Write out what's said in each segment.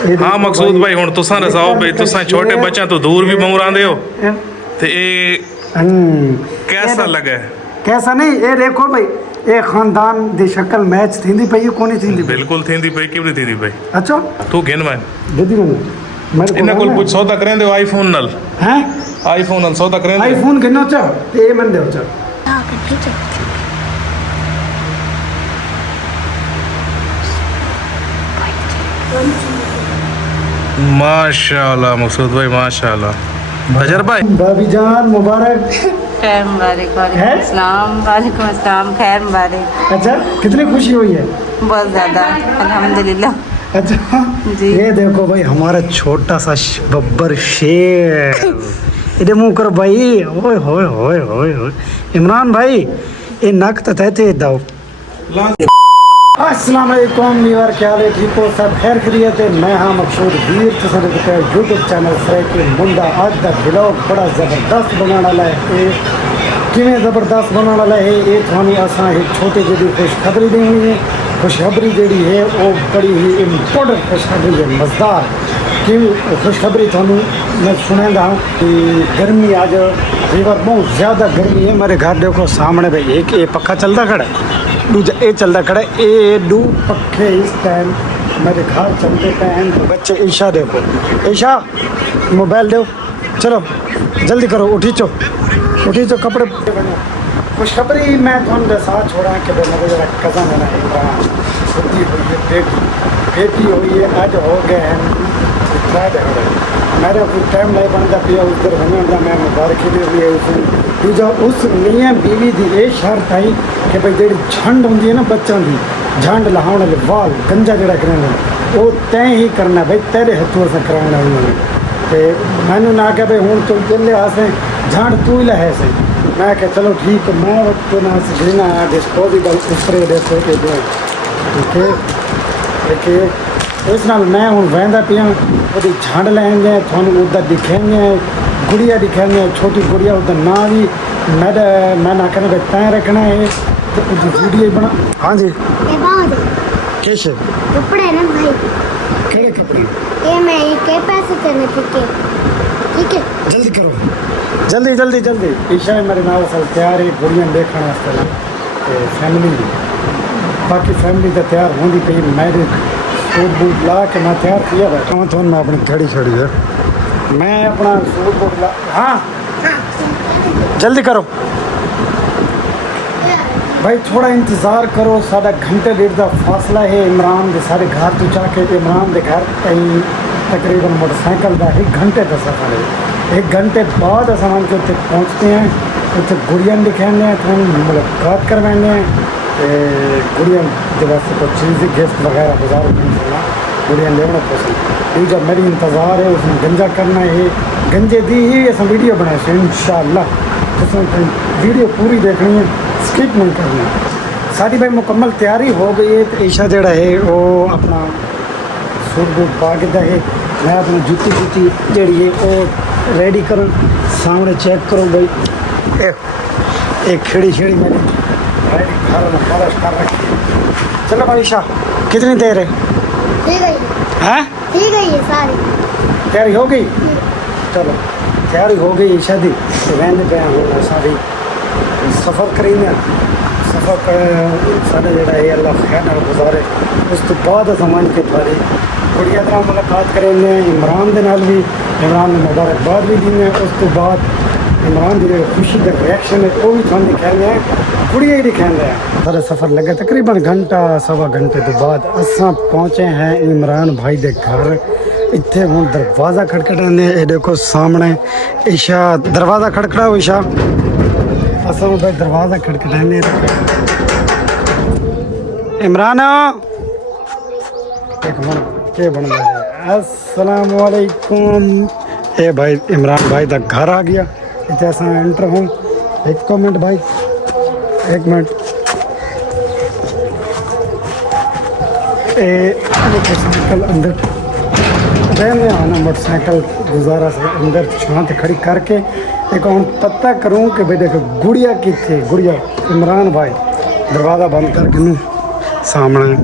हाँ मकसूद भाई हुण तुसां दसाओ भाई तुसां छोटे बच्चों तो दूर भी बहु रहिंदे हो ते कैसा लगे? कैसा नहीं ये देखो भाई ये खानदान दी शक्ल मैच थींदी पई कोनी थींदी बिल्कुल थींदी पई क्यों नहीं थींदी पई। अच्छा तू गिन मैं दीदी मेरे इन्हें कोल कुछ सौदा करेंदे हो आईफोन नाल हैं आईफोन नाल सौदा करेंदे आईफोन गिनो चा ये मन दे चा माशाल्लाह मकसूद भाई माशाल्लाह। अजहर भाई भाभी जान मुबारक खैर मुबारक वालेकुम अस्सलाम वालेकुम अस्सलाम खैर मुबारक। अच्छा कितनी खुशी हुई है बहुत ज़्यादा अल्हम्दुलिल्लाह। अच्छा जी। ये देखो भाई हमारा छोटा सा बब्बर शेर इधर मुंह करो भाई ओए होए होए होए होए इमरान भाई ये नक तो तहते दाओ अस्सलाम वालेकुम मीवर क्या हाल है ठीक हो सब खैर खैरियत है मैं हाँ मकसूद वीर तसद यूट्यूब चैनल से कि मुंडा आज दा ब्लॉग बड़ा ज़बरदस्त बनाने वाला है किमें ज़बरदस्त बनाने वाला है ये थानी असा एक छोटी जी खुशखबरी देनी है खुशखबरी जी है वो बड़ी ही इम्पोर्टेंट खुशखबरी है मज़ेदार कि खुशखबरी थानू मैं सुनेगा कि गर्मी आज रिवर बहुत ज़्यादा गर्मी है मेरे घर देखो सामने भाई एक ये पक्का चलता खड़ा दूजा ये चलता खड़ा ये दो पखे इस टाइम मेरे घर चलते टाइम तो बच्चे ईशा देखो ईशा मोबाइल दो चलो जल्दी करो उठी चो कपड़े खुशखबरी मैं थोड़ा दसा छोड़ा कि भाई मेरे जरा कज़न है ना इमरान शादी हुई है बेटी हुई है आज हो गए हैं मेरा कोई टाइम नहीं बनता पिया उस दिन वञण मैं मुबारक दे रही है दूजा उस मियाँ बीवी की ये शर्त आई कि भाई जी झंड होंगी है ना बच्चों की झंड लहाने वाले वाल गंजा जरा कराना वो तैं ही करना भाई तेरे हथों से कराना उन्होंने तो मैंने ना क्या भाई हूँ तुम चले आसे झंड तू ही लहे से मैं क्या चलो ठीक है मैं तो ना देना डिस्पोजेबल उसरे देखो के दे ठीक है इस नाल मैं हूँ वहदा पिया वो झंड लेंगे थोड़ा उधर दिखेंगे गुड़िया दिखेंगे छोटी गुड़िया उधर ना भी मैं ना कहना भाई तैं रखना है तो वीडियो बना। हाँ जी कैसे कपड़े ना भाई केड़े कपड़े ये मैं के पैसे चले ठीक है जल्दी करो जल्दी ईशा मेरे नाल सल तैयार है गुड़िया देखने वास्ते फैमिली बाकी फैमिली तो तैयार होंगी पई मैरिज सूट बूट ला के मैं तैयार किया बैठा हूँ थोड़ा मैं अपनी घड़ी छड़ी है मैं अपना सूट बूट ला हाँ जल्दी करो भाई थोड़ा इंतज़ार करो साढ़ा घंटे डेढ़ का फासला है इमरान के सारे घर तो जाके इमरान के घर कहीं तकरीबन मोटरसाइकिल का 1 घंटे का सफ़र है 1 घंटे बाद असां के उत्ते पहुँचते हैं उत्ते गुड़िया दिखाने थोड़ी मुलाकात करवाने गुड़िया के वास्ते कुछ चीज़ गिफ्ट वगैरह बाजार गुड़िया लेना पसंद जब मेरी इंतज़ार है उसमें गंजा करना है गंजे दी ही अस वीडियो बनाए इंशाअल्लाह तो वीडियो पूरी देखनी है स्किप नहीं करनी सारी भाई मुकम्मल तैयारी हो गई है तो ईशा जड़ा है वो अपना सूट बूट पा के है मैं अपनी जूती जड़ी है वो रेडी करो सामने चेक करो भाई एक खिड़ी मेरी रेडी पॉलिश कर रखी चलो भाई ईशा कितनी देर है ठीक हैं है सारी तैयारी हो गई चलो तैयारी हो गई ईशा दी तो रहने पे हूँ सारी सफ़र करेंगे सफ़र कर साढ़े जरा है अल्लाह खैर नाल गुजारे उस तो बाद समान के थारी गुड़िया तरह मुलाकात करेंगे इमरान के नाल भी इमरान ने मुबारकबाद भी दी उस तो बाद इमरान की खुशी का रिएक्शन है वो भी थोड़ा दिखाएंगे गुड़िया ही दिखाएंगे सारा सफ़र लगे तकरीबन घंटा सवा घंटे के बाद असां पहुँचे हैं इमरान भाई के घर इतने हूँ दरवाज़ा खड़खड़ाने ये देखो सामने ईशा दरवाज़ा खड़खड़ाओ ईशा असा भाई दरवाज़ा खड़खड़ाने इमरान एक मिनट के बन रहा है अस्सलाम वालेकुम ए भाई इमरान भाई का घर आ गया इतने असा एंटर हूँ एक मिनट भाई एक मिनट मोटरसाइकिल अंदर रहने आना मोटरसाइकिल गुजारा से अंदर छांत खड़ी करके एक हम पता करूं कि भाई देखो गुड़िया की थी गुड़िया इमरान भाई दरवाज़ा बंद करके नू सामने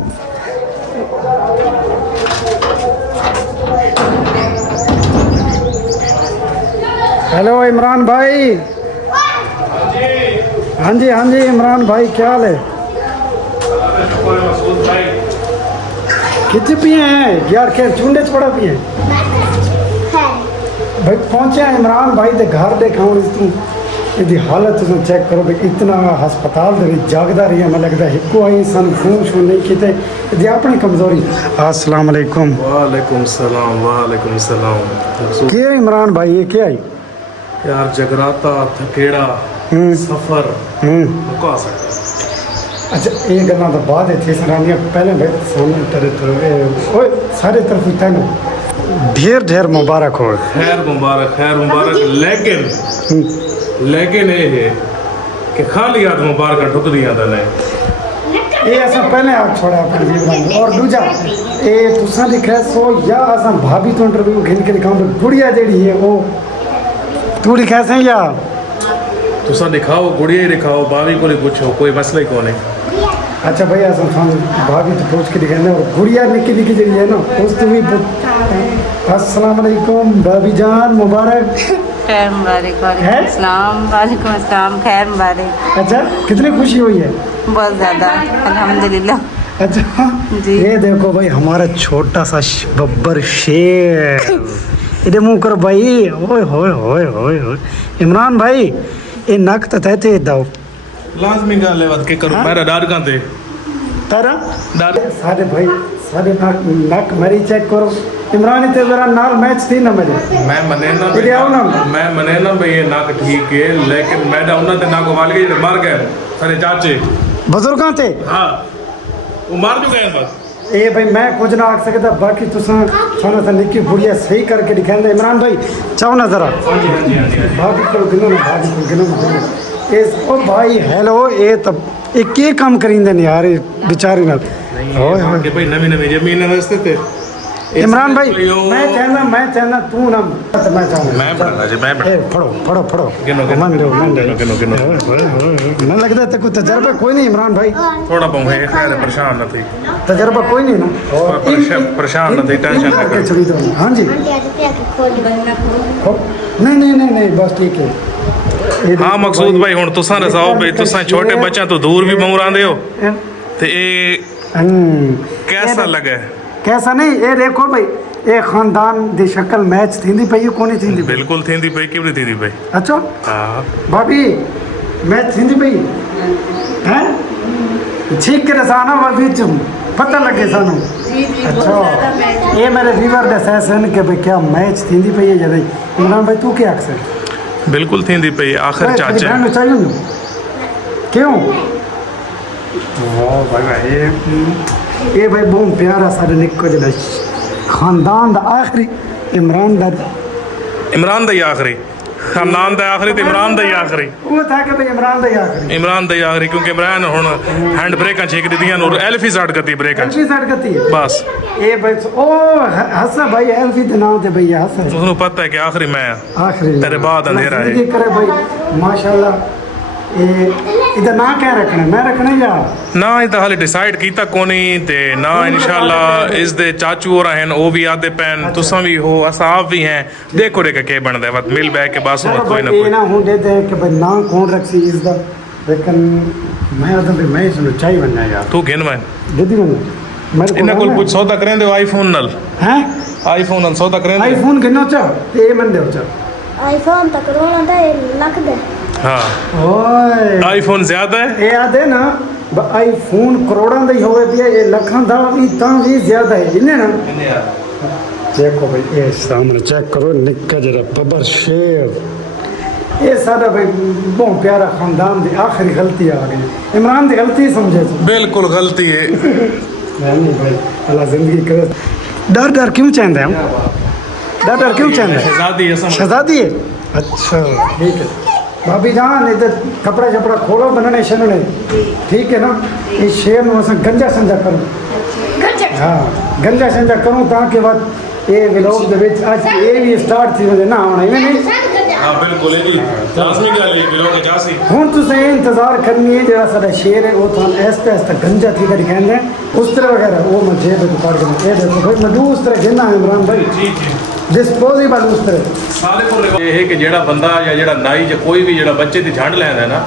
हेलो इमरान भाई। हाँ जी इमरान भाई, क्या हाल है? कितने पिए हैं यार? क्या चुंडे छोड़ा पिए भाई? पहुंचे हैं इमरान भाई के घर देखा तू ਇਹਦੀ ਹਾਲਤ ਤੁਸੀਂ ਚੈੱਕ ਕਰੋ ਵੀ ਇਤਨਾ ਹਸਪਤਾਲ ਦੇ ਵਿੱਚ ਜਾਗਦਾ ਰਿਹਾ। ਮੈਨੂੰ ਲੱਗਦਾ ਇੱਕੋ ਆਈ ਸਾਨੂੰ ਫੋਨ ਸ਼ੋਨ ਨਹੀਂ ਕਿਤੇ ਇਹਦੀ ਆਪਣੀ ਕਮਜ਼ੋਰੀ। अस्सलाम वालेकुम। वालेकुम सलाम। क्या इमरान भाई ये क्या है? यार जगराता थकेड़ा सफर मुका सकता। अच्छा ये गल्लां तो बाद इत्थे सरानियां पहले भाई सामने तेरे ओए सारे तरफ तन ढेर मुबारक हो। खैर मुबारक लेकिन ये है कि खाली हाथ मुबारक ठुक दिया ने ये असा पहले आप छोड़ा अपने जीवन और दूजा ये तुसा दिखा सो या असा भाभी तो इंटरव्यू घिन के दिखाऊं गुड़िया जेड़ी है वो तू दिखा से या तुसा दिखाओ गुड़िया ही दिखाओ, भाभी को नहीं पूछो, कोई मसला ही कौन है। अच्छा भाई असा खान भाभी तो पूछ के दिखाने और गुड़िया निकी निकी जेड़ी है ना उस तो भी अस्सलाम वालेकुम भाभी जान मुबारक। खैर मुबारक। वालेकुम अस्सलाम। खैर मुबारक। अच्छा कितनी खुशी हुई है? बहुत ज़्यादा अल्हम्दुलिल्लाह। अच्छा जी। ये देखो भाई हमारा छोटा सा बब्बर शेर इधर मुंह करो भाई। ओए होए होए होए होए इमरान भाई ये नक तो तहते दाओ लाजमी गल है वत के करो मेरा डर का ते तारा डर सारे भाई सारे नक मरी चेक करो। इमरान इतने जरा नाल मैच थी ना मेरे मैं मने इधर आओ ना। ना भाई ये नाक ठीक है, लेकिन मैं उन्होंने ते नाक वाल के मर गए सारे चाचे बुजुर्गां ते। हाँ वो मार जो गए बस। ये भाई मैं कुछ ना आख सकता बाकी तुसा थोड़ा सा निक्की बुढ़िया सही करके दिखाएंगे। इमरान भाई चाहो ना जरा भाभी को गिनो ना भाभी को गिनो ना इस ओ भाई हेलो ये तब ये के काम करींदे ने यार बेचारी ना। ओए होए कि भाई नवी जमीन वास्ते ते इमरान भाई मैं चाहना तू ना तो मैं चाहूंगा मैं पढ़ना जी मैं ए फड़ो गिनो, गिनो। मन लो गिनो। मैं लगता है कोई तजर्बा कोई नहीं इमरान भाई। थोड़ा बहुत है खैर परेशान न थी तजर्बा कोई नहीं ना परेशान न थी टेंशन न कर। चली तो हाँ जी नहीं बस ठीक है। हाँ मकसूद भाई हुण तुसां दसाओ भाई तुसां छोटे बच्चा तो दूर भी मऊर आंदे हो ते कैसा लगे? कैसा नहीं ये देखो भाई ये खानदान दी शक्ल मैच थींदी पई कोनी थींदी पई? बिल्कुल थींदी पई क्यों नहीं थींदी पई। अच्छा हाँ भाभी मैच थींदी पई हैं ठीक के रसाना भाभी तुम पता लगे सानू। अच्छा ये मेरे व्यूअर दे सेशन के भाई क्या मैच थींदी पई है या नहीं? इमरान भाई तू क्या अक्सर बिल्कुल थींदी पई आखिर चाचा बहन चाहिए ना क्यों? वाह भाई ये भाई बहुत प्यारा सारे निक्को जिहा खानदान दा आखिरी इमरान दा आखिरी खानदान दा आखिरी ते इमरान दा आखिरी वो था कि भाई इमरान दा आखिरी क्योंकि इमरान हुण हैंड ब्रेकां छेक दित्तियां और एल्फी स्टार्ट करती ब्रेकां एल्फी स्टार्ट करती है बस। ये भाई ओ हसा भाई एल्फी दे नाम ते भैया हसा तुहानू पता है कि आखिरी मैं आखिरी तेरे बाद अंधेरा है। जिंदगी करे भाई माशाल्लाह। ये इधर ना क्या रखना मैं रखना या ना इधर हाले डिसाइड कीता कोनी ते ना इंशाल्लाह इस दे चाचू और हैं वो भी आते पैन तुसा भी हो असा आप भी हैं देखो रे के बनदा है वत मिल बैठ के बस चलो कोई ना भाई, ये कोई ना हूं देते हैं कि भाई ना कौन रखसी इस दा लेकिन मैं आदम भी मैं इसनु चाहिए बनना यार तू गिन मैं दीदी बनना मेरे इन्ना कोल कुछ सौदा करें दे आईफोन नल हैं आईफोन नल सौदा करें दे आईफोन गिनो चा ये मन दे चा आईफोन तक रोना था लख दे हाँ ओए आईफोन ज्यादा है ये आदे ना आईफोन करोड़ों दा ही होवे पिया ये लखां दा भी तां भी ज्यादा है इन्ने ना देखो भाई ये सामने चेक करो निक्का जरा बब्बर शेर ये सारा भाई बहुत प्यारा खानदान दी आखिरी गलती आ गई। इमरान दी गलती समझे बिल्कुल गलती है नहीं भाई अल्लाह जिंदगी करे डर क्यों चाहते हम डर क्यों चाहते हैं? शहजादी है समझ शहजादी है अच्छा ठीक है भाभी जान इधर कपड़ा शपड़ा खोलो बनने शनने ठीक है ना ये शेर में अस गंजा संजा करूँ हाँ गंजा संजा करूँ ताकि बाद ये व्लॉग दे विच आज ये भी स्टार्ट थी वजह ना होना इवें नहीं हाँ बिल्कुल है जी लाजमी गल है कि लोग जासी ਹੁਣ ਤੁਸੀਂ ਇੰਤਜ਼ਾਰ ਕਰਨੀ ਹੈ ਜਿਹੜਾ ਸਾਡਾ ਸ਼ੇਰ ਹੈ ਉਹ ਤੁਹਾਨੂੰ ਐਸਤਾ ਐਸਤਾ ਗੰਜਾ ਥੀ ਕਰ ਕਹਿੰਦੇ हैं। उस तरह वगैरह वो मैं जेब में काट दूँ ये देखो भाई मधु उस तरह गिनना है इमरान भाई जी जी डिस्पोजेबल उस तरह साले को ये है कि जेड़ा बंदा या जेड़ा नाई या कोई भी जेड़ा बच्चे दी झंड लैंदा है ना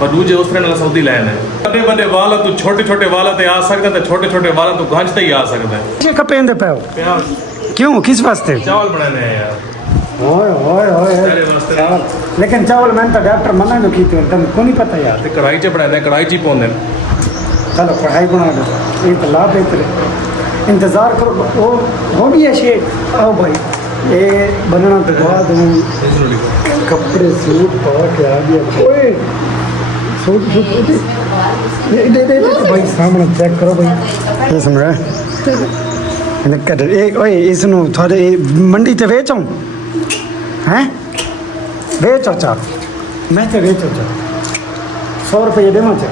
पर दूजे उस तरह नाल सऊदी लैंदा है बड़े बड़े वाला तो छोटे छोटे वाला ते आ सकदा ते छोटे छोटे वाला तो गंज ते ही आ सकदा है ये कपेंदे पे हो प्याज क्यों किस वास्ते चावल बनाने हैं यार ओए ओए ओए तेरे वास्ते चावल लेकिन चावल मैंने तो डॉक्टर मना जो की थी तुमको नहीं पता यार ते कढ़ाई च बनाने कढ़ाई च ही पौंदे ने चलो कढ़ाई बना दो ये तो ला बेहतर है इंतज़ार करो वो हो भी है शेर आओ भाई ये बनना तो बाद हूँ कपड़े सूट पा के आ गया ओए सूट सूट दे भाई सामने चेक करो भाई ये सुन रहा है ओए इसनों थोड़े मंडी ते वेचूं हैं वेचो चा मैं तो वेचो चा 100 रुपये देवा चा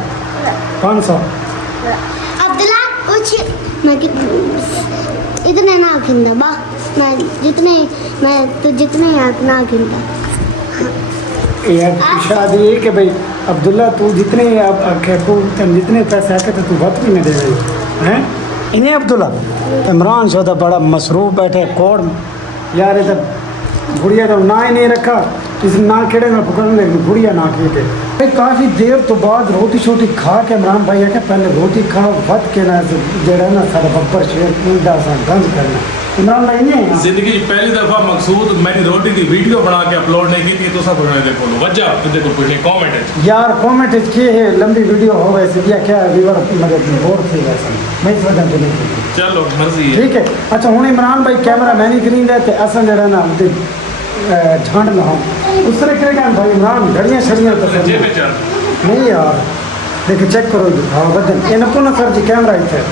500 अब्दुल्ला कुछ मैं इतने ना खिंदा बा मैं तो जितने याद ना खिंदा यार शादी है कि भाई अब्दुल्ला तू जितने आप तू जितने पैसे आके तो तू वक्त भी नहीं दे रही हैं इन्हें अब्दुल्ला इमरान शोदा बड़ा मसरूफ बैठे कोड यार ये तो गुड़िया तो ना ही नहीं रखा इस ना केड़े में पकड़ने लेकिन गुड़िया ना की थे काफ़ी देर तो बाद रोटी शोटी खा के इमरान भाई है कि पहले रोटी खाओ वत के ना जड़ा ना सारा बब्बर शेर उल्टा सा गंज करना इमरान भाई नहीं है जिंदगी च पहली दफा मकसूद मैंने रोटी की वीडियो बना के अपलोड नहीं की थी तो सब उन्होंने देखो वजह देखो कुछ नहीं कमेंट है यार कमेंट की है लंबी वीडियो हो वैसे दिया क्या व्यूअर मगर बोर थी वैसे मैं इस वजह से नहीं की चलो मर्जी है ठीक है अच्छा हूँ इमरान भाई कैमरा मैंने ग्रीन है तो असा जरा ना झंड लाओ उस तरह करेगा भाई इमरान घड़ियाँ छड़ियाँ तो जेब में चल नहीं यार देखिए चेक करो जी हाँ वजन ये नको ना सर जी कैमरा इतने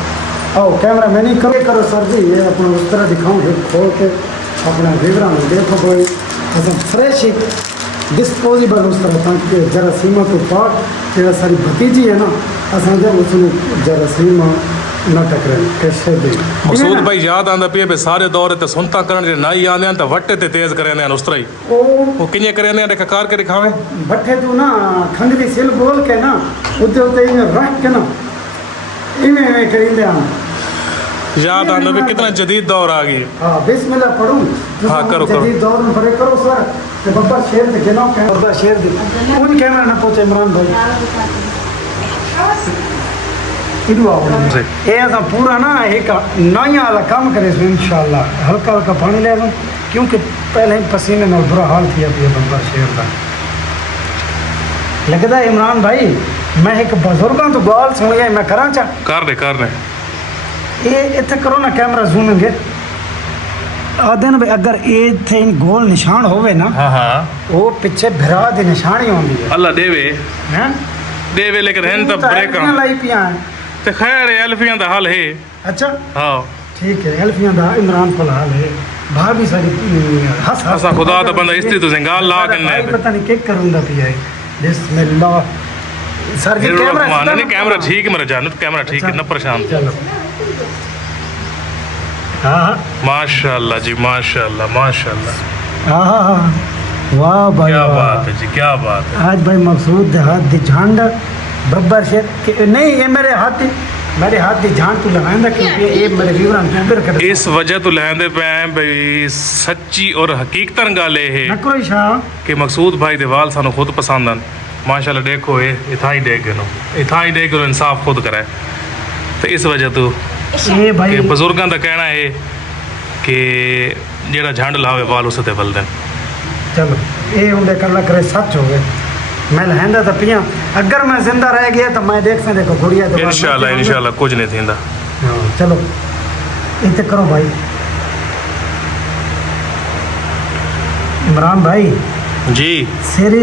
आओ कैमरा मैं नहीं करो सर जी ये अपना उस तरह दिखाऊँ फिर खोल के अपना विवरण देखो कोई मतलब फ्रेश ही डिस्पोजेबल उस तरह ताकि जरासीमा तो पाक जरा सारी भतीजी है ना असा जब उसने जरासीमा न टकरे कैसे दे मकसूद भाई याद आंदा पिए बे सारे दौर ते सुनता करन जे नाई आंदे त वट्टे ते तेज करे ने उस तरह ही ओ वो किने करे ने कार के दिखावे भट्ठे तू ना खंगरी सिल बोल के ना उते उते इन्हें रख के ना इवें इवें करिंदे हम याद आंदा भी कितना जदीद दौर आ गई हाँ बिस्मिल्लाह पढ़ूं हाँ, करो, करो। जदीद दौर में पढ़े करो सर ते बब्बर शेर दे के ना बब्बर शेर दे उन कैमरा ना पहुंचे इमरान भाई इधर आओ ये ऐसा पूरा ना एक नया वाला काम करे इंशाल्लाह हल्का हल्का पानी ले लो क्योंकि पहले ही पसीने में बुरा हाल किया पिया बब्बर शेर का लगता है इमरान भाई मैं एक बुजुर्गों तो गल सुन गया मैं करा चा कर दे ये इतने करो ना कैमरा जूमेंगे आदे ना भाई अगर ये थे इन गोल निशान होवे ना हां हां वो पीछे भिरा दी निशानी होंदी है अल्लाह देवे हैं लेकिन रहन तो ब्रेक एल्फियां लाई पिया है ते खैर एल्फियां दा हाल है अच्छा हां ठीक है एल्फियां दा इमरान को हाल है भाभी सारी हंस असा खुदा दा बंदा इस्त्री तो गाल ला के भाई पता नहीं क्या करूंगा पिया है बिस्मिल्लाह सर जी कैमरा नहीं कैमरा ठीक है मेरा जान कैमरा ठीक है ना परेशान चलो हाँ माशाल्लाह जी माशाल्लाह माशाल्लाह हाँ वाह भाई क्या वाह। बात है जी क्या बात है आज भाई मकसूद हाथ दी झांड बब्बर शेर नहीं ये मेरे हाथ दी झांड तू लगाएंदा क्योंकि ये मेरे विवरण के अंदर कर इस वजह तो लहंदे पे हैं भाई सच्ची और हकीकतन गल है नकरो शाह कि मकसूद भाई दे वाल सानू खुद पसंद आन माशाल्लाह देखो ये इथा ही देख गए इंसाफ खुद कराए तो इस वजह तो ये भाई कि बुजुर्गों का कहना है कि जेड़ा झंड लावे वाल उस ते बलदन चलो ये उनके कल्ला करे सच हो गए मैं लहंदा तो पिया अगर मैं जिंदा रह गया तो मैं देख से देखो गुड़िया तो इंशाल्लाह कुछ नहीं थींदा हाँ चलो इतने करो भाई इमरान भाई जी सेरी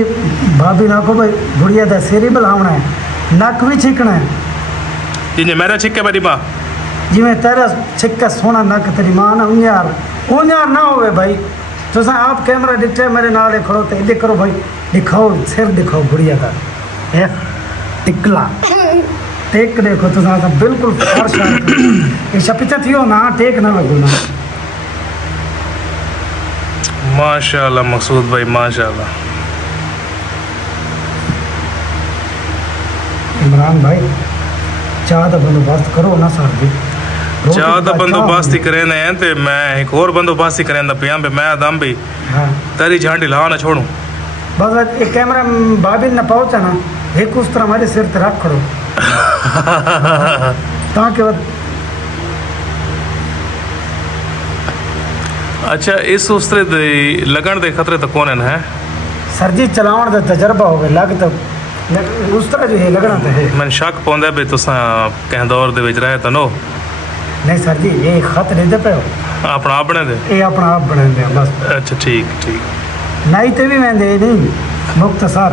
भाभी ना को भाई गुड़िया दा सेरी बुलावना है नक भी छिकना है जिन्हें मेरा छिक्के मेरी माँ जिमें तेरा छिक्का सोना नक तेरी मां ना उन्यार ना होवे भाई तो आप कैमरा डिटे मेरे नाल खड़ो तो इधर करो भाई दिखाओ सिर दिखाओ गुड़िया का ए टिकला टेक देखो तो बिल्कुल फर्श ये छपिचा थियो ना टेक ना लगो ना माशाल्लाह मकसूद भाई माशाल्लाह। इमरान भाई चाह का बंदोबस्त करो ना सर जी। चाह का बंदोबस्त ही करें हैं ते मैं एक और बंदोबस्त ही करें पिया पे मैं दम भी हाँ तेरी झांडी ला ना छोड़ू। बस एक कैमरा बाबिन न पहुंचा ना एक उस तरह हमारे सिर पे रख खड़ो ताकि अच्छा इस उसरे दे लगन दे खतरे तो कौन है सर जी चलावन का तजर्बा हो गया लग तो उस तरह जो है लगना तो है। मैंने शक पौंदा भी तुसा कह दौर दे विच रहे तो नो नहीं सर जी ये खत लेते पे हो अपना आप बने दे। ये अपना आप बना दे बस। अच्छा ठीक ठीक नहीं तो भी मैं दे नहीं मुख्तसर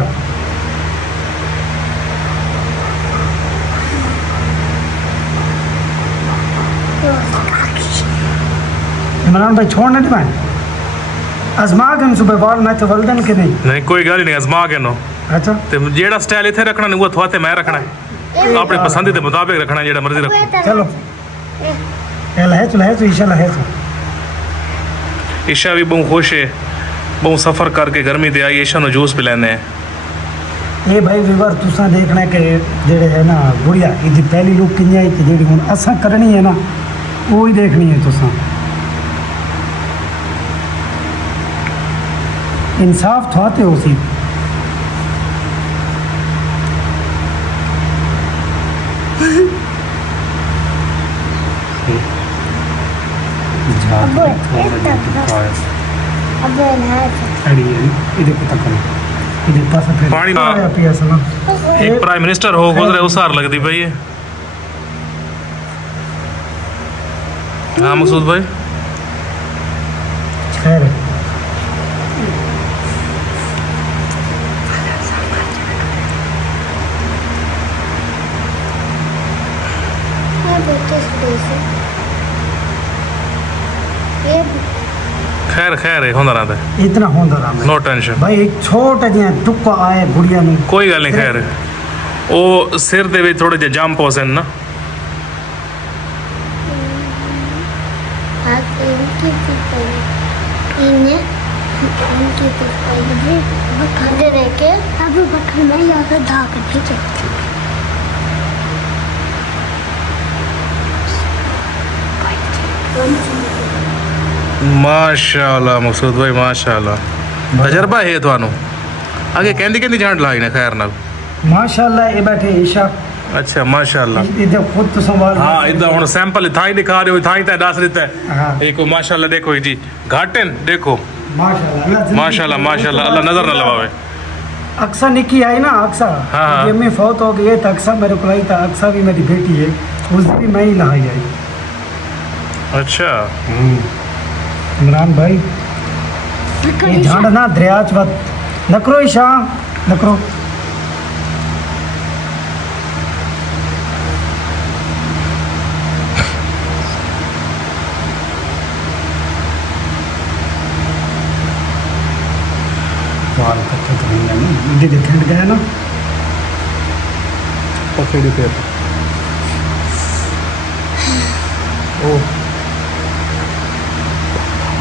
इमरान भाई छोड़ना नहीं मैं अजमा के सुबह बाल मैं तो वल्दन के नहीं। नहीं कोई गल नहीं अजमा के नो अच्छा ते जेड़ा स्टाइल इथे रखना नहीं वो थवाते मैं रखना है अपने पसंद के मुताबिक रखना जेड़ा मर्जी रखो। चलो लहे तो ईशा लहे तो ईशा भी बहुत खुश है बहुत सफ़र करके गर्मी दे आई ईशा नु जूस पिलाने हैं। ये भाई विवर तुसा देखना कि जेड़े है ना गुड़िया इसकी पहली लुक किंज आई कि जेड़ी हुन असा करनी है ना वो ही देखनी है तुसा। इंसाफ थवाते हो सी पानी एक प्राइम मिनिस्टर हो गुजरे उसार लगती पई है। हाँ मकसूद भाई खैर खैर खैर है होंदा रहता है इतना होंदा रहा नो टेंशन भाई एक छोटा जिहा टुक्का आए गुड़िया में कोई गल नहीं खैर वो सिर दे विच थोड़े जे जंप हो सन ना माशाल्लाह मकसूद भाई माशाल्लाह तजर्बा है थानू आगे कहंदी कहंदी झांड लाई ने खैर नाल माशाल्लाह ये बैठे ईशा अच्छा माशाल्लाह इधर खुद तो संभाल हाँ इधर हुन सैंपल थाई दिखा रहे हो थाई ते दस देता हाँ। है एक माशाल्लाह देखो जी घाटन देखो माशाल्लाह माशाल्लाह माशाल्लाह अल्लाह नजर न लवावे। अक्सा निकी आई ना अक्सा हाँ, हाँ। ये मैं फौत हो गई तो अक्सा मेरे को आई था अक्सा भी मेरी बेटी है उस दिन भी मैं ही नहाई आई। अच्छा इमरान भाई ये झाड़ ना दरियाच वत नकरो ईशा नकरो वाल कट्ठे तो नहीं है ना दीदी ठंड गया ना पकड़ी पे ओ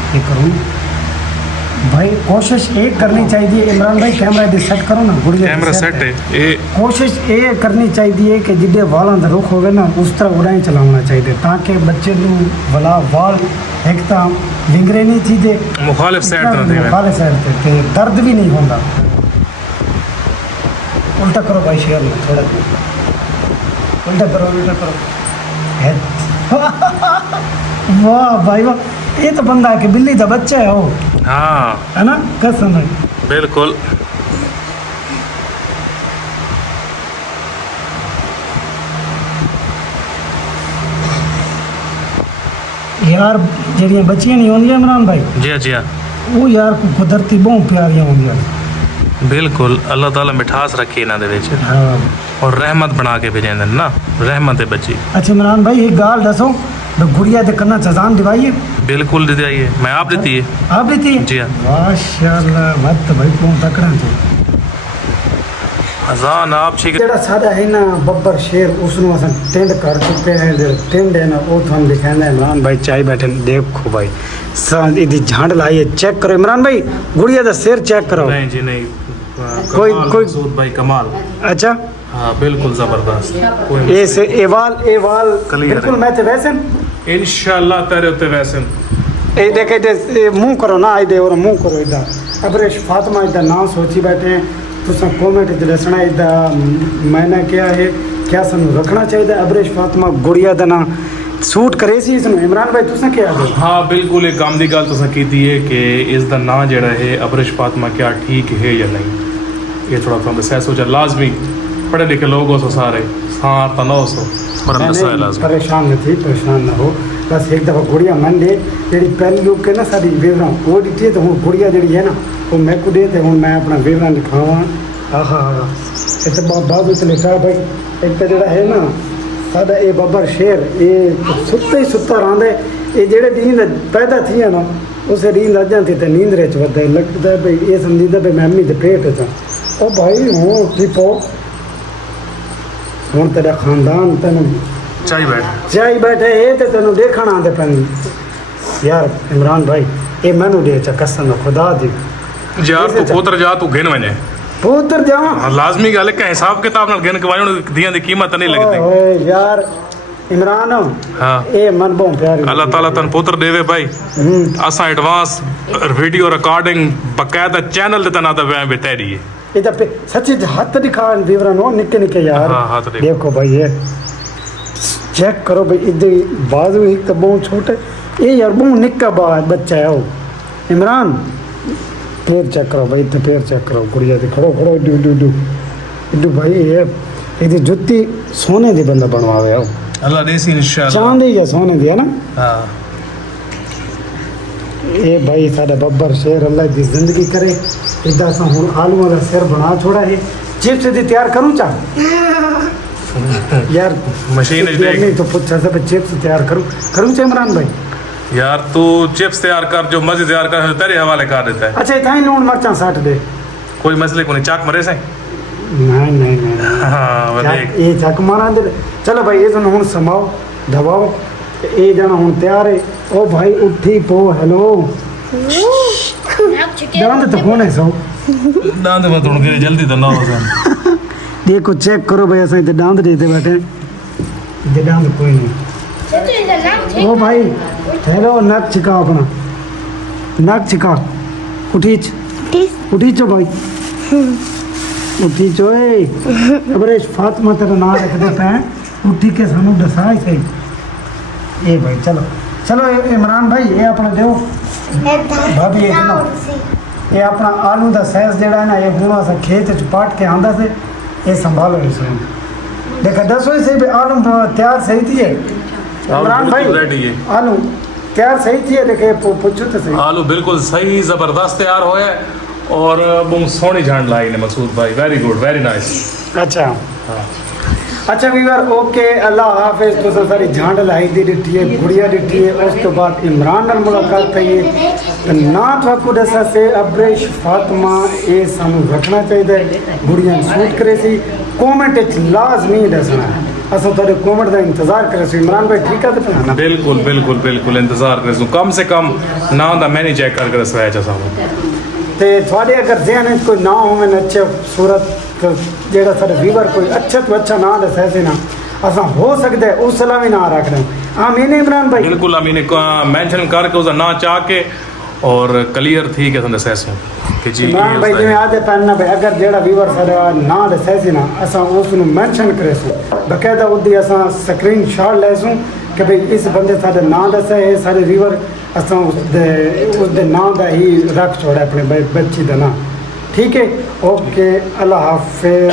ये करूँ भाई कोशिश एक करनी चाहिए इमरान भाई कैमरा इधर सेट करो ना गुड़िया कैमरा सेट है ये कोशिश ये करनी चाहिए कि जिद्दे वालों का रुख होवे ना उस तरह उड़ाई चलाना चाहिए ताकि बच्चे नू वाला वाल एक तो विंगरे नहीं थी मुखालिफ साइड तो नहीं मुखालिफ साइड ते दर्द भी नहीं होता। उल्टा करो भाई शेयर में थोड़ा उल्टा करो है वाह भाई वाह ये तो बंदा है कि बिल्ली का बच्चा है वो हाँ है ना कसम है बिल्कुल यार जड़ियाँ बच्चियाँ नहीं होंगी इमरान भाई जी हाँ वो यार को कुदरती बहुत प्यारियां होंगी बिल्कुल अल्लाह ताला मिठास रखी इन्हां दे विच हाँ और रहमत बना के भेजेंदे ना रहमत है बच्ची। अच्छा इमरान भाई एक गाल दसो तो गुड़िया दे करना चजान दिवाइए बिल्कुल दी आई है मैं आप देती है आप देती है जी हाँ माशाल्लाह मत भाई कौन तकड़ा थे ਅਜ਼ਾਨ ਆਪ ਠੀਕ ਜਿਹੜਾ ਸਾਡਾ ਹੈ ਨਾ ਬੱਬਰ ਸ਼ੇਰ ਉਸ ਨੂੰ ਅਸਾਂ ਟਿੰਡ ਕਰ ਚੁੱਕੇ ਹਾਂ ਜਿਹੜਾ ਟਿੰਡ ਹੈ ਨਾ ਉਹ ਤੁਹਾਨੂੰ ਦਿਖਾਉਂਦਾ ਇਮਰਾਨ ਭਾਈ ਚਾय बैठे देखो भाई ਇਹਦੀ ਝੰਡ ਲਾਈਏ ਚੈੱਕ ਕਰੋ ਇਮਰਾਨ ਭਾਈ ਗੁੜੀਆ ਦਾ ਸਿਰ ਚੈੱਕ ਕਰੋ नहीं जी नहीं कोई- कोई- मकसूद भाई कमाल अच्छा हाँ बिल्कुल जबरदस्त कोई ये से ये वाल Clear बिल्कुल है। मैं तो वैसे इंशाल्लाह तेरे उत्ते वैसे ये देखे ये मुंह करो ना इधर और मुंह करो इधर अबरेश फातिमा इधर नाम सोची बैठे हैं तुसा कमेंट च दसना इधर मैंने क्या है क्या सानू रखना चाहिए अबरेश फातिमा गुड़िया का नाम सूट करे सी इसमें इमरान भाई तुसा क्या आखो हाँ बिल्कुल एक काम की गल तुसें कीती है कि इसका नाम जड़ा है अबरिश फातिमा क्या ठीक है या नहीं ये थोड़ा तुम दस्या सोचा लाजमी पढ़े लिखे लोग हो सो सारे हाँ तो ना हो सो पर नहीं, दस्या नहीं, लाजमी परेशान न थी परेशान ना हो बस एक दफ़ा गुड़िया मन दे जी पहली लुक के ना सारी वेवरा वो दी तो हूँ गुड़िया जी है ना वो मैं को दे तो हूँ मैं अपना वेवरा दिखावा आहा ये तो बाबू तो लिखा भाई एक तो जरा है ना साडा ये बब्बर शेर ये सुत्ते ही सुत्ता रहा ये जेड़े नींद पैदा थी है ना उसे नींद आ जाती तो नींद रेच वह लगता है भाई ये समझीदा भाई मैं अम्मी के पेट चा ओ भाई हूँ दीपो हूँ तेरा खानदान तेन चाहिए बैठ जाई बैठे ये तो तेन देखना आते पैन यार इमरान भाई ये मैनू दे चा कसम खुदा दी यार तू पुत्र जा तू गिन वने पुत्र जावा हाँ, लाजमी गल है कि हिसाब किताब नाल गिन के वाजण दियां दी कीमत नहीं लगती ओए यार इमरान हाँ ये मन बहुत प्यारी अल्लाह ताला तन पुत्र देवे भाई असा एडवांस वीडियो रिकॉर्डिंग बकायदा चैनल ते तना दा बेतरी है ये तो सच्ची हाथ दिखा विवरण हो निके निके यार हाँ, हाथ देखो। देखो भाई ये चेक करो भाई इधर बाजू एक तो बहुत छोटे ये यार बहुत निक्का बच्चा है वो इमरान पैर चेक करो भाई तो पैर चेक करो गुड़िया दी खड़ो खड़ो डू डू डू डू भाई ये ਇਹਦੀ ਜੁੱਤੀ ਸੋਨੇ ਦੀ ਬੰਦਾ ਬਣਵਾਵੇ ਉਹ अल्लाह देसी इंशाल्लाह ਚਾਂਦੀ ਜਾਂ ਸੋਨੇ ਦੀ ਹੈ ਨਾ हाँ ਇਹ ਭਾਈ ਸਾਡਾ ਬੱਬਰ ਸ਼ੇਰ ਅੱਲਾ ਦੀ ਜ਼ਿੰਦਗੀ ਕਰੇ ਇਦਾਂ ਸਾ ਹੁਣ ਆਲੂਆਂ ਦਾ ਸਿਰ ਬਣਾ ਛੋੜਾ ਹੈ ਚਿਪਸ ਦੀ ਤਿਆਰ ਕਰੂੰ ਚਾ यार मशीन इस यार नहीं तो पूछा सब चिप्स तैयार करूँ से इमरान भाई यार तू चिप्स तैयार कर जो मर्जी तैयार कर तेरे हवाले कर देता है अच्छा इतना ही लून मरचा साट दे कोई मसले को नहीं चाक मरे से नहीं नहीं नहीं हाँ वो देख ये चक मारा दे चलो भाई ये तो हूँ समाओ दबाओ ये जाना हूँ तैयार है ओ भाई उठी पो हेलो दांत तो होने सो दांत मत उड़ के जल्दी तो ना हो सन देखो चेक करो भाई ऐसा इधर दांत देते बैठे इधर दांत कोई नहीं ओ भाई हेलो नक छिका अपना नक छिका उठीच उठीचो भाई उठीचो अबरेश फातिमा तेरा नाम रख दे पे उठी के सानू दसा ही सही ये भाई चलो चलो इमरान भाई ये अपना दो भाभी ये सुनो ये अपना आलू का साइज जड़ा है ना ये हुण अस खेत च पाट के आंदा से ये संभालो इसमें देखा दसो इसे भी आलू तैयार सही थी है इमरान भाई रेडी है आलू तैयार सही थी है देखे पूछो तो सही आलू बिल्कुल सही जबरदस्त तैयार होया और बहुत सोहनी झांड लाई ने मकसूद भाई वेरी गुड वेरी नाइस अच्छा अच्छा वीवर ओके अल्लाह हाफिज तो सारी झांड लाई दी डिठी है गुड़िया डिठी है उस तो बाद इमरान नाल मुलाकात थी है तो ना तो दसा से अबरेश फातिमा ये सानू रखना चाहिए गुड़िया सूट करे सी कॉमेंट लाजमी दसना है असा थोड़े कॉमेंट का इंतजार करे सी इमरान भाई ठीक है तो बिल्कुल बिल्कुल बिल्कुल इंतजार करे कम से कम ना दा मैं नहीं चेक करके दसवाया चाहता ते थोड़े अगर ध्यान है कोई ना हो अच्छे सूरत तो जेड़ा सारे व्यूवर कोई अच्छा तो अच्छा ना दस ऐसे ना असा हो सकता है उस सलाह भी ना रख रहे आमीन इमरान भाई बिल्कुल अमीन मेंशन करके उसका ना चाह के और क्लियर थी कि दस ऐसे कि जी इमरान भाई जिवें आदे पैन ना भाई अगर जेड़ा व्यूवर सारा ना दस ऐसे ना असा उस मेंशन करे सो बकायदा उदी असा स्क्रीन शॉट ले सो कि भाई इस बंदे सारे ना दस है सारे व्यूवर असा उसके नाम का ही रख छोड़ा अपने बच्ची का ना ठीक है ओके अल्लाह हाफिज